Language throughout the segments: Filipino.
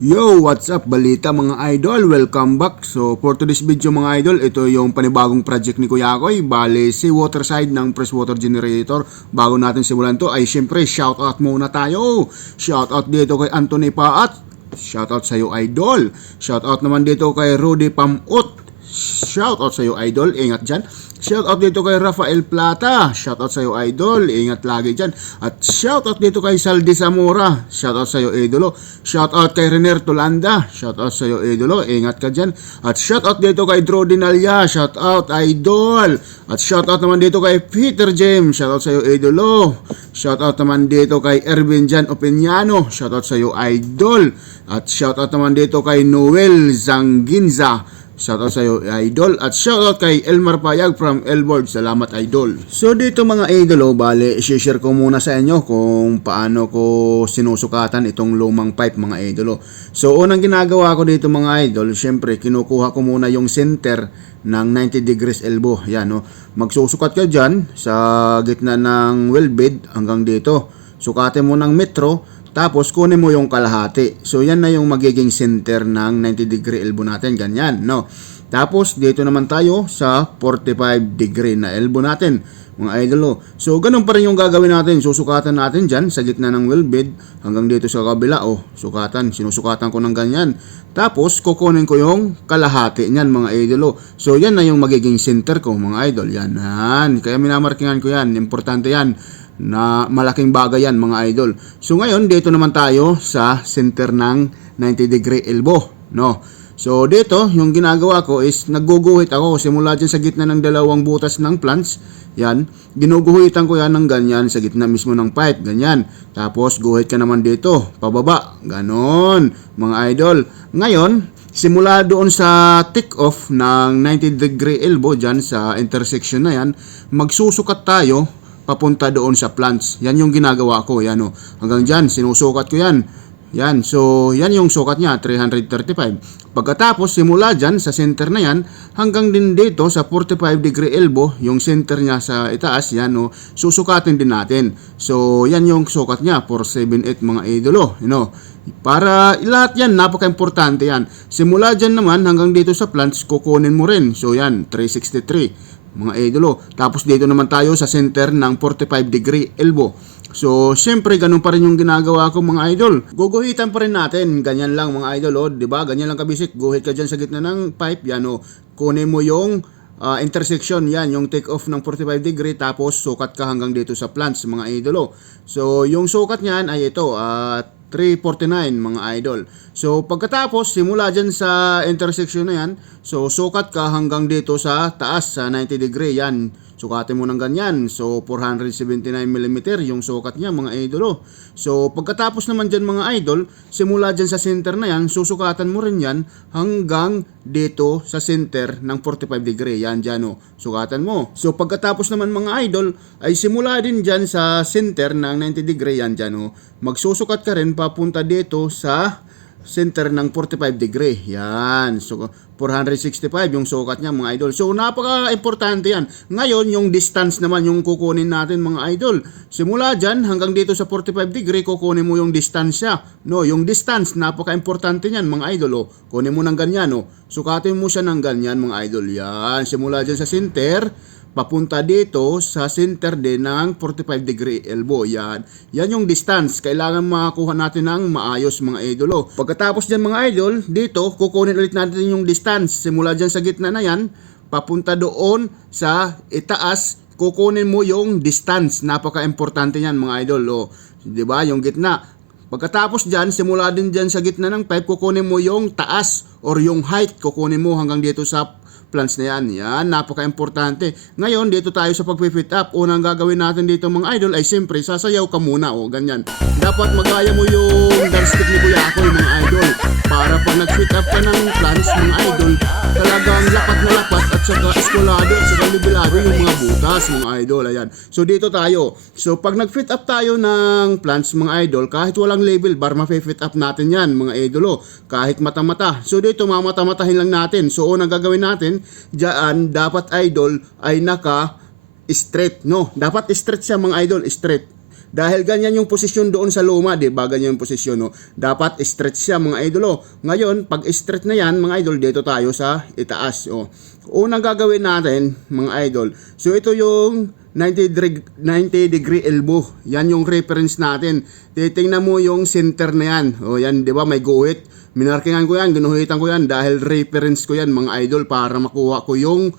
Yo, what's up? Balita mga idol, welcome back. So for today's video mga idol, ito yung panibagong project ni Kuya Koy. Bale, si water side ng freshwater generator. Bago natin simulan to ay syempre shoutout muna tayo. Shoutout dito kay Anthony Paat. Shoutout sa iyo idol. Shoutout naman dito kay Rudy Pamut. Shoutout sa iyo idol, ingat dyan. Shoutout dito kay Rafael Plata. Shoutout sa iyo idol, ingat lagi dyan. At shoutout dito kay Saldi Zamora. Shoutout sa iyo idolo. Shoutout kay Rener Tolanda. Shoutout sa iyo idolo, ingat ka dyan. At shoutout dito kay Drew Dinalya. Shoutout idol. At shoutout naman dito kay Peter James. Shoutout sa iyo idolo. Shoutout naman dito kay Erwin Jan Opiniano. Shoutout sa iyo idol. At shoutout naman dito kay Noel Zanginza. Shoutout sa iyo idol. At shoutout kay Elmar Payag from Elboard. Salamat idol. So dito mga idol, bale i-share ko muna sa inyo kung paano ko sinusukatan itong lumang pipe mga idol. So unang ginagawa ko dito mga idol, syempre kinukuha ko muna yung center ng 90 degrees elbow. Yan no. Magsusukat ka dyan sa gitna ng well bed hanggang dito. Sukatin mo ng metro. Tapos kunin mo yung kalahati. So yan na yung magiging center ng 90 degree elbow natin. Ganyan, no? Tapos dito naman tayo sa 45 degree na elbow natin, mga idol. So ganun pa rin yung gagawin natin. Susukatan natin dyan sa gitna ng well bed hanggang dito sa kabila. Sukatan. Sinusukatan ko ng ganyan. Tapos kukunin ko yung kalahati niyan mga idol. So yan na yung magiging center ko mga idol. Yan. Kaya minamarkingan ko yan. Importante yan. Na malaking bagay yan mga idol. So ngayon dito naman tayo sa center ng 90 degree elbow, no? So dito yung ginagawa ko is nagguguhit ako simula dyan sa gitna ng dalawang butas ng plants. Yan, ginuguhitan ko yan ng ganyan sa gitna mismo ng pipe, ganyan. Tapos guhit ka naman dito, pababa, ganon mga idol. Ngayon, simula doon sa tick off ng 90 degree elbow dyan sa intersection na yan, magsusukat tayo papunta doon sa plants. Yan yung ginagawa ko. Yan o. Hanggang dyan, sinusukat ko yan. Yan. So, yan yung sukat niya, 335. Pagkatapos, simula dyan sa center na yan, hanggang din dito sa 45 degree elbow, yung center niya sa itaas, yan o, susukatin din natin. So, yan yung sukat niya, 478 mga idolo. You know, para lahat yan, napaka-importante yan. Simula dyan naman, hanggang dito sa plants, kukunin mo rin. So, yan, 363. Mga idolo. Tapos dito naman tayo sa center ng 45 degree elbow. So, syempre ganun pa rin yung ginagawa ko mga idol. Guguhitan pa rin natin. Ganyan lang mga idol, di ba? Ganyan lang kabisik. Guhit ka dyan sa gitna ng pipe, yan o. Kunin mo yung intersection, yan, yung take off ng 45 degree, tapos sukat ka hanggang dito sa plants mga idolo. So, yung sukat niyan ay ito, 349 mga idol. So pagkatapos simula dyan sa intersection na yan, so sukat ka hanggang dito sa taas sa 90 degree yan. Sukatin mo ng ganyan. So 479mm yung sukat niya mga idolo. So pagkatapos naman dyan mga idol, simula dyan sa center na yan, susukatan mo rin yan hanggang dito sa center ng 45 degree. Yan dyan o. Sukatan mo. So pagkatapos naman mga idol, ay simula din dyan sa center ng 90 degree. Yan dyan o. Magsusukat ka rin papunta dito sa center ng 45 degree. Yan. So 465 yung sukat niya mga idol. So napaka-importante yan. Ngayon yung distance naman yung kukunin natin mga idol. Simula dyan hanggang dito sa 45 degree, kukunin mo yung distansya. No, yung distance, napaka-importante niyan mga idol. Kunin mo ng ganyan. Sukatin mo siya ng ganyan mga idol. Yan. Simula dyan sa center, papunta dito sa center din ng 45 degree elbow. Yan. Yan yung distance. Kailangan makakuha natin ng maayos mga idolo. Pagkatapos dyan mga idol, dito kukunin ulit natin yung distance. Simula dyan sa gitna na yan, papunta doon sa itaas, kukunin mo yung distance. Napaka-importante yan mga idol. Diba? Yung gitna. Pagkatapos dyan, simula din dyan sa gitna ng pipe, kukunin mo yung taas or yung height. Kukunin mo hanggang dito sa plants na yan. Yan, napaka-importante. Ngayon, dito tayo sa pag-fit up. Unang gagawin natin dito mga idol ay siyempre, sasayaw ka muna. Ganyan. Dapat magaya mo yung dance stick ni Kuya Koy mga idol. Para pag nag-fit up ka ng plants mga idol, talagang lapat na lapat at saka eskolado at saka libilado yung mga butas mga idol. Ayan. So dito tayo. So pag nag-fit up tayo ng plants mga idol, kahit walang label bar, ma-fit up natin yan mga idol. Kahit mata-mata. So dito mamata-matahin lang natin. So unang gagawin natin, diyan dapat idol ay naka straight, no? Dapat straight siya mga idol, straight. Dahil ganyan yung posisyon doon sa luma, di ba? Ganyan yung posisyon, no? Dapat stretch siya, mga idol, oh. Ngayon, pag stretch na yan, mga idol, dito tayo sa itaas, oh. Unang gagawin natin, mga idol, so ito yung 90 degree elbow. Yan yung reference natin. Titingnan mo yung center na yan. O yan, di ba, may guhit. Minarkingan ko yan, ginuhitan ko yan dahil reference ko yan, mga idol, para makuha ko yung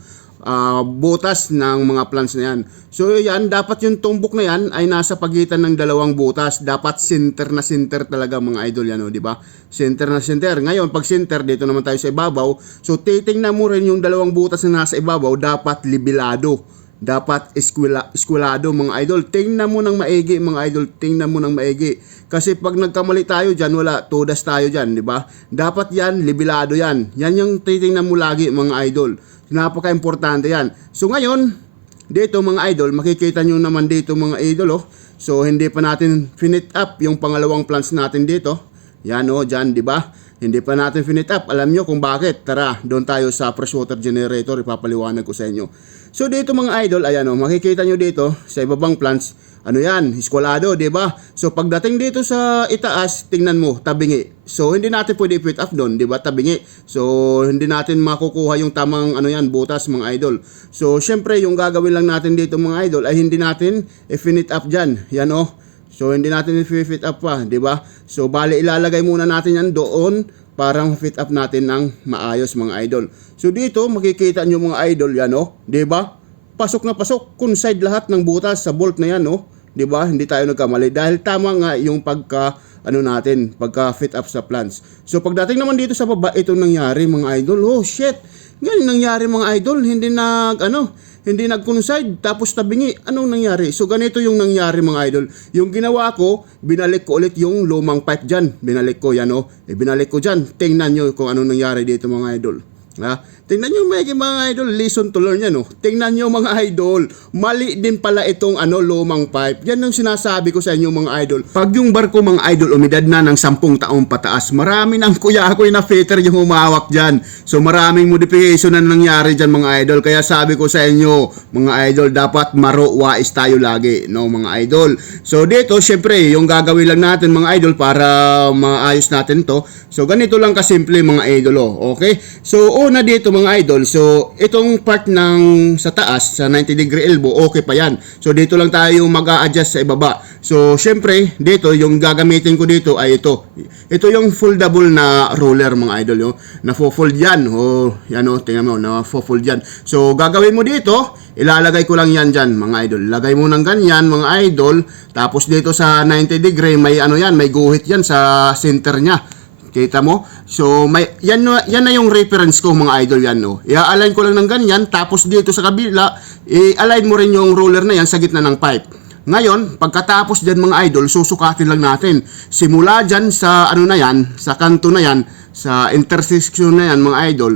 butas ng mga plants na yan. So yan, dapat yung tumbok na yan ay nasa pagitan ng dalawang butas. Dapat center na center talaga, mga idol, yan, o, di ba? Center na center. Ngayon, pag center, dito naman tayo sa ibabaw. So titingnan mo rin yung dalawang butas na nasa ibabaw, dapat libilado. Dapat eskwelado, mga idol. Tingnan mo ng maigi, mga idol. Tingnan mo ng maigi. Kasi pag nagkamali tayo dyan, wala, tudas tayo dyan, di ba? Dapat yan, libilado yan. Yan yung titingnan mo lagi, mga idol. Napaka-importante yan. So ngayon, dito mga idol, makikita nyo naman dito, mga idol, oh. So hindi pa natin finit up yung pangalawang plants natin dito. Yan, oh, dyan, di ba? Hindi pa natin finit up. Alam nyo kung bakit. Tara, doon tayo sa freshwater generator. Ipapaliwanag ko sa inyo. So dito, mga idol, ayan, oh, makikita nyo dito sa ibabang plants, ano yan, eskwalado, di ba? So pagdating dito sa itaas, tingnan mo, tabingi. So hindi natin pwede i-fit up doon, di ba? Tabingi. So hindi natin makukuha yung tamang ano yan, butas, mga idol. So syempre yung gagawin lang natin dito, mga idol, ay hindi natin i-fit up diyan. Yan, oh. So hindi natin i-fit up pa, di ba? So bali ilalagay muna natin yan doon para ma-fit up natin ng maayos, mga idol. So dito makikita nyo, mga idol, yan, oh, di ba? Pasok na pasok, conside lahat ng butas sa bolt na yan, no? 'Di ba? Hindi tayo nagkamali dahil tama nga yung pagka fit up sa plants. So pagdating naman dito sa baba, ito nangyari, mga idol. Oh shit. Ganyan nangyari, mga idol, hindi nag-conside tapos tabingi. Anong nangyari? So ganito yung nangyari, mga idol. Yung ginawa ko, binalik ko ulit yung lumang pipe diyan. Binalik ko yan, oh. Binalik ko diyan. Tingnan niyo kung anong nangyari dito, mga idol. Ha? Tingnan nyo, mga idol, listen to learn yan, oh. Tingnan nyo, mga idol, mali din pala itong lumang pipe. Yan ang sinasabi ko sa inyo, mga idol. Pag yung barko, mga idol, umidad na ng 10 taong pataas, marami ng kuya-ako'y na fitter yung humawak dyan. So maraming modification na nangyari dyan, mga idol. Kaya sabi ko sa inyo, mga idol, dapat wais tayo lagi, no, mga idol. So dito, syempre, yung gagawin lang natin, mga idol, para maayos natin to. So ganito lang kasimple, mga idol, oh. Okay? So una dito, mga idol, so itong part ng sa taas, sa 90 degree elbow, okay pa yan. So dito lang tayo mag-a-adjust sa ibaba. So syempre, dito, yung gagamitin ko dito ay ito. Ito yung foldable na roller, mga idol, oh. Nafo-fold yan. Oh, yan, oh, tingnan mo, nafo-fold yan. So gagawin mo dito, ilalagay ko lang yan dyan, mga idol. Lagay mo ng ganyan, mga idol. Tapos dito sa 90 degree, may may guhit yan sa center niya. Kita mo? So, yan na yung reference ko, mga idol, yan, no? I-align ko lang ng ganyan, tapos dito sa kabila, i-align mo rin yung roller na yan sa gitna ng pipe. Ngayon, pagkatapos dyan, mga idol, susukatin lang natin. Simula dyan sa, sa kanto na yan, sa intersection na yan, mga idol,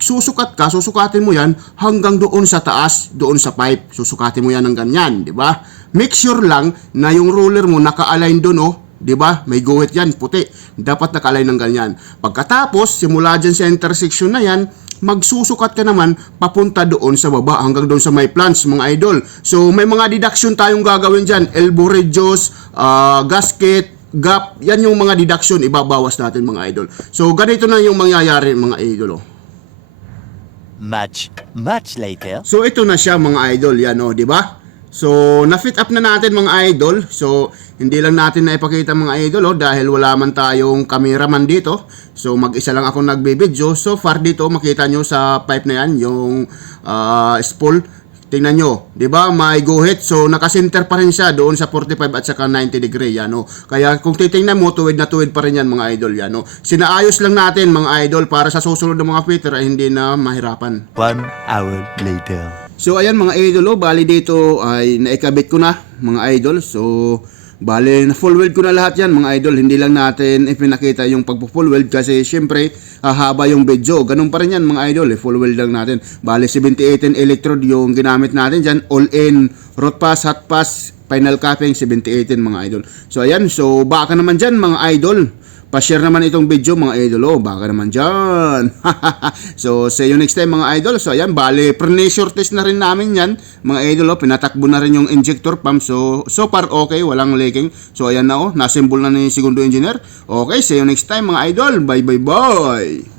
susukatin mo yan hanggang doon sa taas, doon sa pipe. Susukatin mo yan ng ganyan, di ba? Make sure lang na yung roller mo naka-align doon, oh. 'Di ba? May guhit 'yan, puti. Dapat naka-align ng ganyan. Pagkatapos, simula diyan sa intersection na 'yan, magsusukat ka naman papunta doon sa baba hanggang doon sa may plants, mga idol. So may mga deduction tayong gagawin diyan, elbow radius, gasket, gap, yan yung mga deduction ibabawas natin, mga idol. So ganito na yung mangyayari, mga idol, oh. Much later. So ito na siya, mga idol, yan, oh, 'di ba? So, na-fit up na natin, mga idol. So, hindi lang natin naipakita, mga idol, oh, dahil wala man tayong cameraman dito. So, mag-isa lang ako nagbe-video. So far dito, makita nyo sa pipe na yan, yung spool. Tingnan nyo, di ba? May guhit. So, nakasinter pa rin siya doon sa 45 at saka 90 degree, yan, oh. Kaya kung titingnan mo, tuwid na tuwid pa rin yan, mga idol, yan, oh. Sinaayos lang natin, mga idol, para sa susunod ng mga fitter ay hindi na mahirapan. 1 hour later. So ayan, mga idol, bali dito ay naikabit ko na, mga idol. So bali na full weld ko na lahat yan, mga idol. Hindi lang natin ipinakita yung pagpo-full weld kasi syempre hahaba yung video. Ganun pa rin yan, mga idol, full weld lang natin. Bali 7018 electrode yung ginamit natin dyan. All in, root pass, hot pass, final capping 7018, mga idol. So ayan, so baka naman dyan, mga idol, Pa-share naman itong video mga idol. Baka naman dyan. So, see you next time mga idol. So, ayan, bale, pre-pressure test na rin namin yan mga idol. Pinatakbo na rin yung injector pump. So far okay, walang leaking. So, ayan na, na-assemble na ni segundo engineer. Okay, see you next time mga idol. Bye.